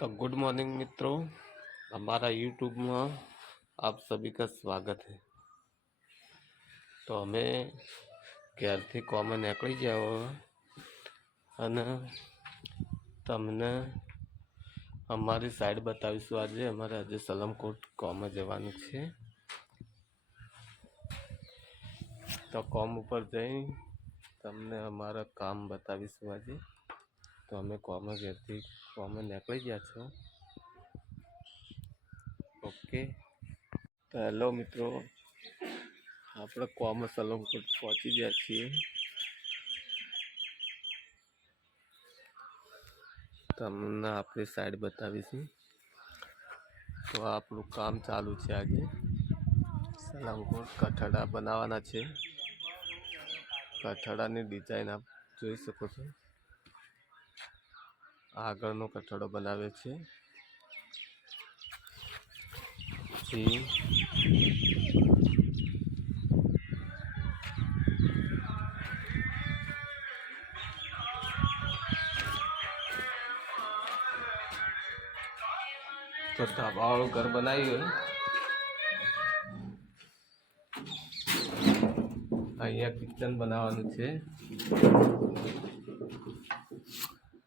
तो good morning मित्रों, हमारा यूट्यूब में आप सभी का स्वागत है। तो हमें घर थी कॉमन निकली जाओ अने तमने अमारी साइड बतावीशुं। आज अमारे आज सलमकोट कॉम जवानुं छे। तो कॉम पर जई तमने अमारा काम बतावीशुं आज। तो अमे कॉम घरथी कॉम निकली गया छो। ओके, तो हेलो मित्रों, આપણે કોમ સલમકોટ પહોંચી ગયા છીએ। તમને આપણી સાઈડ બતાવીશું। તો આપણું કામ ચાલુ છે આજે। સલમકોટ કઠડા બનાવવાના છે। કઠડાની ડિઝાઇન આપ જોઈ શકો છો। આગળનો કઠડો બનાવે છે પછી तो ढाबावाળું घर बनाव्યું। અહીંયા કિચન બનાવવાનું છે।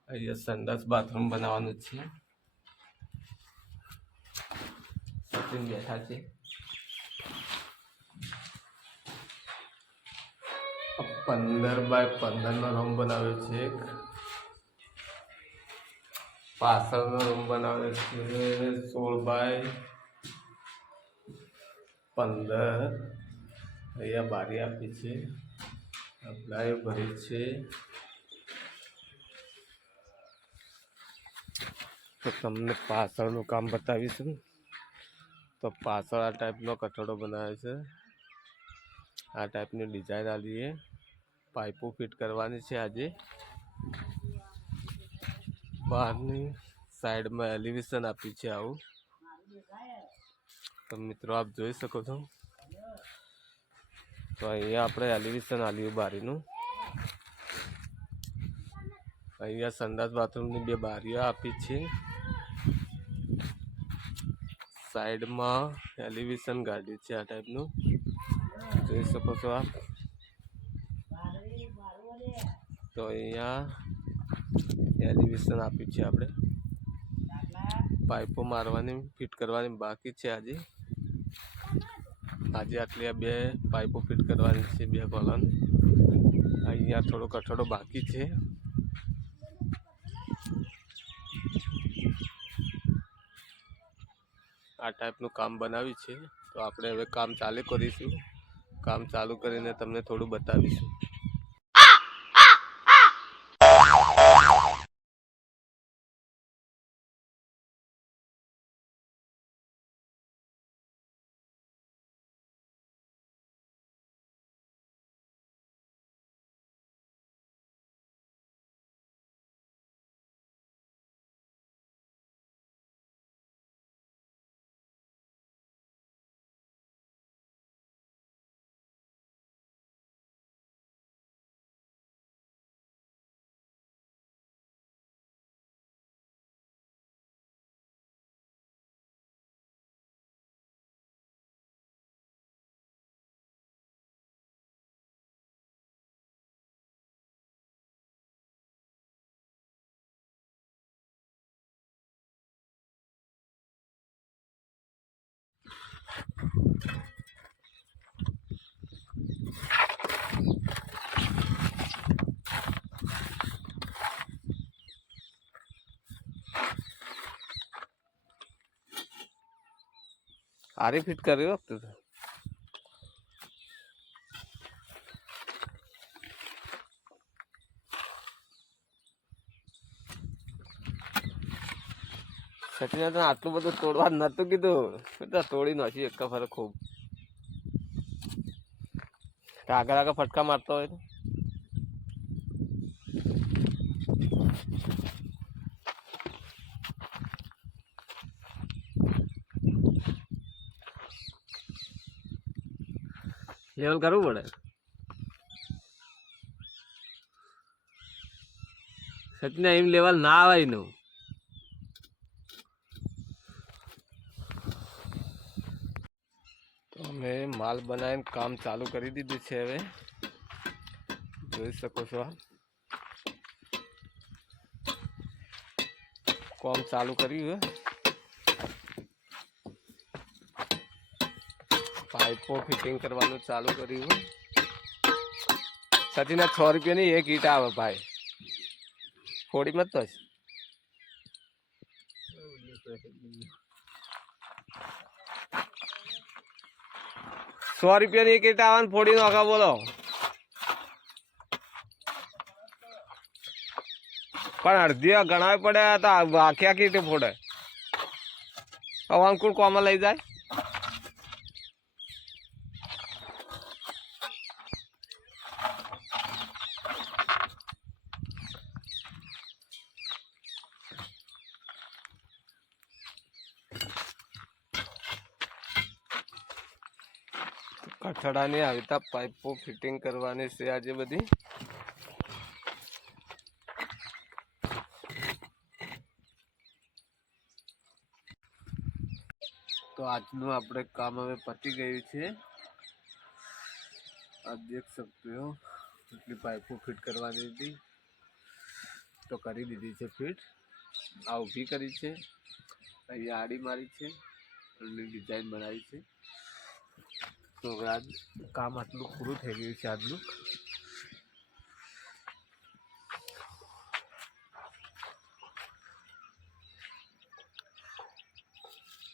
અહીંયા સંડાસ બાથરૂમ બનાવવાનું છે। સચિન બેઠા છે। 15 બાય 15 નો રૂમ બનાવ્યો છે। પાછળનો રૂમ બનાવ્યો છે 16 બાય 15। અહીંયા બારી આપી છે, પ્લાય ભરી છે। તો તમને પાછળનું કામ બતાવીશું। તો પાછળ આ ટાઈપનો કઠડો બનાવે છે। આ ટાઈપની ડિઝાઇન આલીએ। પાઇપો ફિટ કરવાની છે આજે। બહારની સાઈડમાં એલિવેશન આપી છે આવું। તો મિત્રો આપ જોઈ શકો છો। તો અહીંયા આપણે એલિવેશન આલ્યું બારીનું। અહીંયા સંડાસ બાથરૂમની બે બારીઓ આપી છે। સાઈડમાં એલિવેશન ગાડ્યું છે આ ટાઈપનું, જોઈ શકો છો આપ। તો અહીંયા એલિવેશન આપ્યું છે આપણે। પાઇપો મારવાની ફિટ કરવાની બાકી છે આજે। આટલી આ બે પાઇપો ફિટ કરવાની છે, બે કોલમ। અહીંયા થોડો કઠડો બાકી છે। આ ટાઈપનું કામ બનાવ્યું છે। તો આપણે હવે કામ ચાલુ કરીશું। કામ ચાલુ કરીને તમને થોડું બતાવીશું। आरी फिट कर रहे हो अब तो। सचिन तो आटलू बधु तोड़वा नतुं कीधुं, तो तोड़ी नाखी एक फर खूब। आगे आगे फटका मारता हो लेवल करवू पड़े। सचिन एम लेवल ना आवाय नु। અમે માલ બનાવીને કામ ચાલુ કરી દીધું છે. હવે જોઈ શકો છો કામ ચાલુ કર્યું. પાઇપો ફિટિંગ કરવાનું ચાલુ કર્યું. સચીના 6 રૂપિયાની એક ઈંટ આવે ભાઈ. થોડી મત તો 100 રૂપિયાની એક ઈંટ આવે ને ફોડી નાખા. બોલો પણ અડધી ગણાવી પડે તો આખી આખી ઈંટ ફોડે. હવે અંકુર કોમાં લઈ જાય. કઠડાની આવી રીતે પાઇપો ફિટિંગ કરવાની છે આજે બધી. તો આજનું આપણે કામ હવે પતી ગયું છે. આપ દેખ सकते हो એટલી પાઇપો ફિટ કરવાની હતી તો કરી દીધી છે ફિટ. આ ઊભી કરી છે, અહીંયા આડી મારી છે અને ડિઝાઇન બનાવી છે. તો હવે આજ કામ આટલું પૂરું થઈ ગયું છે આજનું.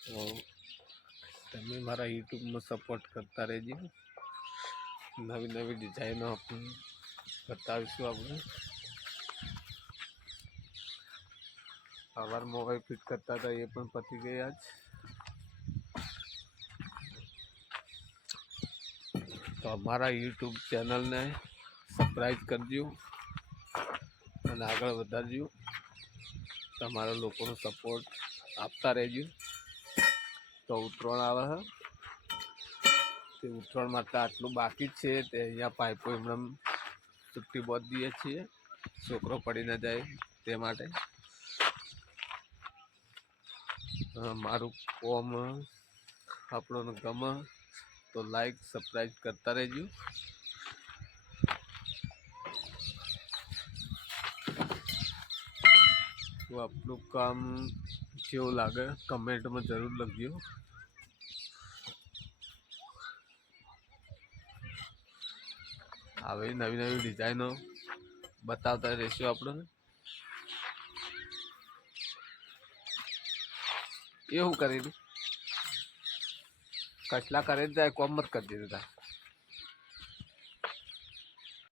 તો તમે મારા યુટ્યુબમાં સપોર્ટ કરતા રહેજો. નવી નવી ડિઝાઇનો આપણે બતાવીશું. આપણે સવારમાં મોબાઈલ ફિટ કરતા હતા એ પણ પતી ગયા જ. તો અમારા યુટ્યુબ ચેનલને સબસ્ક્રાઈબ કરજો અને આગળ વધારજો. તમારા લોકોનો સપોર્ટ આપતા રહેજો. તો ઉત્તરાયણ આવે છે, તે ઉત્તરાયણ માટે આટલું બાકી જ છે. તે અહીંયા પાઇપો એમણે છૂટી બાંધી દઈએ છીએ, છોકરો પડી ન જાય તે માટે. મારું કોમ આપણને ગમે તો લાઈક સબસ્ક્રાઈબ કરતા રહેજો. તો આપણું કામ કેવું લાગે કમેન્ટમાં જરૂર લખજો. આવી નવી નવી ડિઝાઇનો બતાવતા રહીશું આપણે. એવું કરેલું કચલા કરી જાય કોમ મત કરી દીધા.